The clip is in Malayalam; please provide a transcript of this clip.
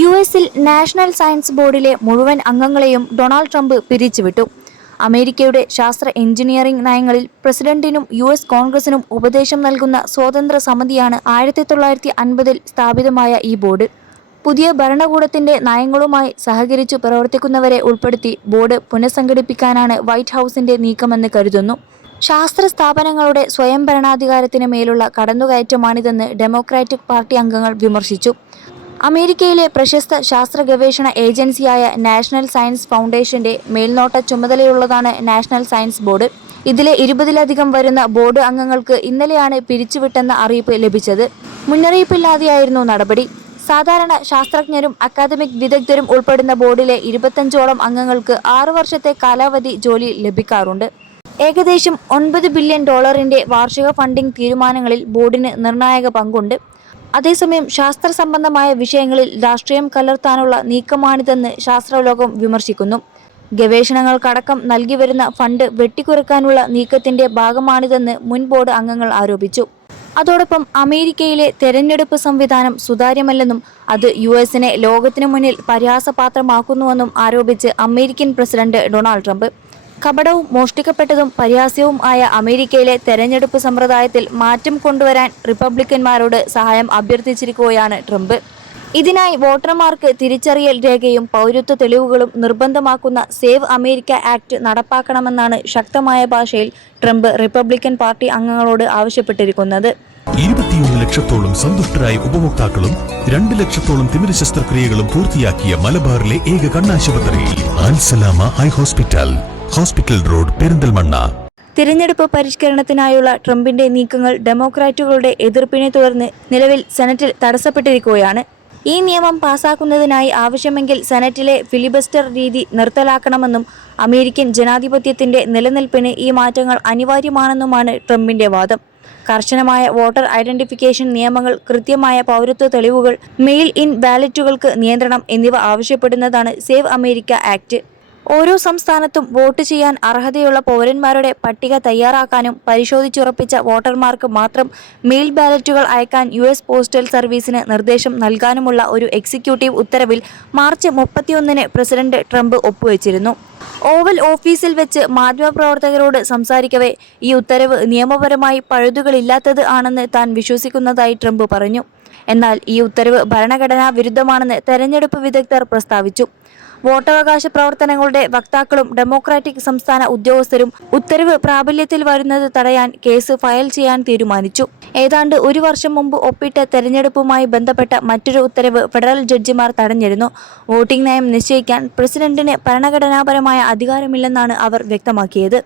യുഎസിൽ നാഷണൽ സയൻസ് ബോർഡിലെ മുഴുവൻ അംഗങ്ങളെയും ഡൊണാൾഡ് ട്രംപ് പിരിച്ചുവിട്ടു. അമേരിക്കയുടെ ശാസ്ത്ര എഞ്ചിനീയറിംഗ് നയങ്ങളിൽ പ്രസിഡന്റിനും യുഎസ് കോൺഗ്രസിനും ഉപദേശം നൽകുന്ന സ്വതന്ത്ര സമിതിയാണ് 1950-ൽ സ്ഥാപിതമായ ഈ ബോർഡ്. പുതിയ ഭരണകൂടത്തിന്റെ നയങ്ങളുമായി സഹകരിച്ചു പ്രവർത്തിക്കുന്നവരെ ഉൾപ്പെടുത്തി ബോർഡ് പുനഃസംഘടിപ്പിക്കാനാണ് വൈറ്റ് ഹൗസിന്റെ നീക്കമെന്ന് കരുതുന്നു. ശാസ്ത്ര സ്ഥാപനങ്ങളുടെ സ്വയംഭരണാധികാരത്തിന് മേലുള്ള കടന്നുകയറ്റമാണിതെന്ന് ഡെമോക്രാറ്റിക് പാർട്ടി അംഗങ്ങൾ വിമർശിച്ചു. അമേരിക്കയിലെ പ്രശസ്ത ശാസ്ത്ര ഗവേഷണ ഏജൻസിയായ നാഷണൽ സയൻസ് ഫൗണ്ടേഷന്റെ മേൽനോട്ട ചുമതലയുള്ളതാണ് നാഷണൽ സയൻസ് ബോർഡ്. ഇതിലെ 20-ലധികം വരുന്ന ബോർഡ് അംഗങ്ങൾക്ക് ഇന്നലെയാണ് പിരിച്ചുവിട്ടെന്ന അറിയിപ്പ് ലഭിച്ചത്. മുന്നറിയിപ്പില്ലാതെയായിരുന്നു നടപടി. സാധാരണ ശാസ്ത്രജ്ഞരും അക്കാദമിക് വിദഗ്ധരും ഉൾപ്പെടുന്ന ബോർഡിലെ 25ഓളം അംഗങ്ങൾക്ക് 6 വർഷത്തെ കാലാവധി ജോലി ലഭിക്കാറുണ്ട്. ഏകദേശം $9 ബില്യൺ വാർഷിക ഫണ്ടിംഗ് തീരുമാനങ്ങളിൽ ബോർഡിന് നിർണായക പങ്കുണ്ട്. അതേസമയം ശാസ്ത്ര സംബന്ധമായ വിഷയങ്ങളിൽ രാഷ്ട്രീയം കലർത്താനുള്ള നീക്കമാണിതെന്ന് ശാസ്ത്രലോകം വിമർശിക്കുന്നു. ഗവേഷണങ്ങൾക്കടക്കം നൽകിവരുന്ന ഫണ്ട് വെട്ടിക്കുറയ്ക്കാനുള്ള നീക്കത്തിന്റെ ഭാഗമാണിതെന്ന് മുൻ ബോർഡ് അംഗങ്ങൾ ആരോപിച്ചു. അതോടൊപ്പം അമേരിക്കയിലെ തെരഞ്ഞെടുപ്പ് സംവിധാനം സുതാര്യമല്ലെന്നും അത് യുഎസിനെ ലോകത്തിനു മുന്നിൽ പരിഹാസപാത്രമാക്കുന്നുവെന്നും ആരോപിച്ച് അമേരിക്കൻ പ്രസിഡന്റ് ഡൊണാൾഡ് ട്രംപ്. കപടവും മോഷ്ടിക്കപ്പെട്ടതും പരിഹാസ്യവും ആയ അമേരിക്കയിലെ തെരഞ്ഞെടുപ്പ് സമ്പ്രദായത്തിൽ മാറ്റം കൊണ്ടുവരാൻ റിപ്പബ്ലിക്കന്മാരോട് സഹായം അഭ്യർത്ഥിച്ചിരിക്കുകയാണ് ട്രംപ്. ഇതിനായി വോട്ടർമാർക്ക് തിരിച്ചറിയൽ രേഖയും പൗരത്വ തെളിവുകളും നിർബന്ധമാക്കുന്ന സേവ് അമേരിക്ക ആക്ട് നടപ്പാക്കണമെന്നാണ് ശക്തമായ ഭാഷയിൽ ട്രംപ് റിപ്പബ്ലിക്കൻ പാർട്ടി അംഗങ്ങളോട് ആവശ്യപ്പെട്ടിരിക്കുന്നത്. 21 ലക്ഷത്തോളം സന്തുഷ്ടരായ ഉപഭോക്താക്കളും 2 ലക്ഷത്തോളം തിമിര ശസ്ത്രക്രിയകളും പൂർത്തിയാക്കിയ മലബാറിലെ ഏക കണ്ണാശുപത്രി Al Salama eye hospital road, Perinthalmanna. തിരഞ്ഞെടുപ്പ് പരിഷ്കരണത്തിനായുള്ള ട്രംപിന്റെ നീക്കങ്ങൾ ഡെമോക്രാറ്റുകളുടെ എതിർപ്പിനെ തുടർന്ന് നിലവിൽ സെനറ്റിൽ തടസ്സപ്പെട്ടിരിക്കുകയാണ്. ഈ നിയമം പാസാക്കുന്നതിനായി ആവശ്യമെങ്കിൽ സെനറ്റിലെ ഫിലിബസ്റ്റർ രീതി നിർത്തലാക്കണമെന്നും അമേരിക്കൻ ജനാധിപത്യത്തിന്റെ നിലനിൽപ്പിന് ഈ മാറ്റങ്ങൾ അനിവാര്യമാണെന്നുമാണ് ട്രംപിന്റെ വാദം. കർശനമായ വോട്ടർ ഐഡന്റിഫിക്കേഷൻ നിയമങ്ങൾ, കൃത്യമായ പൗരത്വ തെളിവുകൾ, മെയിൽ ഇൻ ബാലറ്റുകൾക്ക് നിയന്ത്രണം എന്നിവ ആവശ്യപ്പെടുന്നതാണ് സേവ് അമേരിക്ക ആക്ട്. ഓരോ സംസ്ഥാനത്തും വോട്ട് ചെയ്യാൻ അർഹതയുള്ള പൗരന്മാരുടെ പട്ടിക തയ്യാറാക്കാനും പരിശോധിച്ചുറപ്പിച്ച വോട്ടർമാർക്ക് മാത്രം മെയിൽ ബാലറ്റുകൾ അയക്കാൻ യുഎസ് പോസ്റ്റൽ സർവീസിന് നിർദ്ദേശം നൽകാനുമുള്ള ഒരു എക്സിക്യൂട്ടീവ് ഉത്തരവിൽ മാർച്ച് 31-ന് പ്രസിഡന്റ് ട്രംപ് ഒപ്പുവെച്ചിരുന്നു. ഓവൽ ഓഫീസിൽ വെച്ച് മാധ്യമപ്രവർത്തകരോട് സംസാരിക്കവേ ഈ ഉത്തരവ് നിയമപരമായി പഴുതുകളില്ലാത്തത് ആണെന്ന് താൻ വിശ്വസിക്കുന്നതായി ട്രംപ് പറഞ്ഞു. എന്നാൽ ഈ ഉത്തരവ് ഭരണഘടനാ വിരുദ്ധമാണെന്ന് തെരഞ്ഞെടുപ്പ് വിദഗ്ധർ പ്രസ്താവിച്ചു. വോട്ടവകാശ പ്രവർത്തനങ്ങളുടെ വക്താക്കളും ഡെമോക്രാറ്റിക് സംസ്ഥാന ഉദ്യോഗസ്ഥരും ഉത്തരവ് പ്രാബല്യത്തിൽ വരുന്നത് തടയാൻ കേസ് ഫയൽ ചെയ്യാൻ തീരുമാനിച്ചു. ഏതാണ്ട് 1 വർഷം മുമ്പ് ഒപ്പിട്ട തെരഞ്ഞെടുപ്പുമായി ബന്ധപ്പെട്ട മറ്റൊരു ഉത്തരവ് ഫെഡറൽ ജഡ്ജിമാർ തടഞ്ഞിരുന്നു. വോട്ടിംഗ് നയം നിശ്ചയിക്കാൻ പ്രസിഡന്റിന് ഭരണഘടനാപരമായ അധികാരമില്ലെന്നാണ് അവർ വ്യക്തമാക്കിയത്.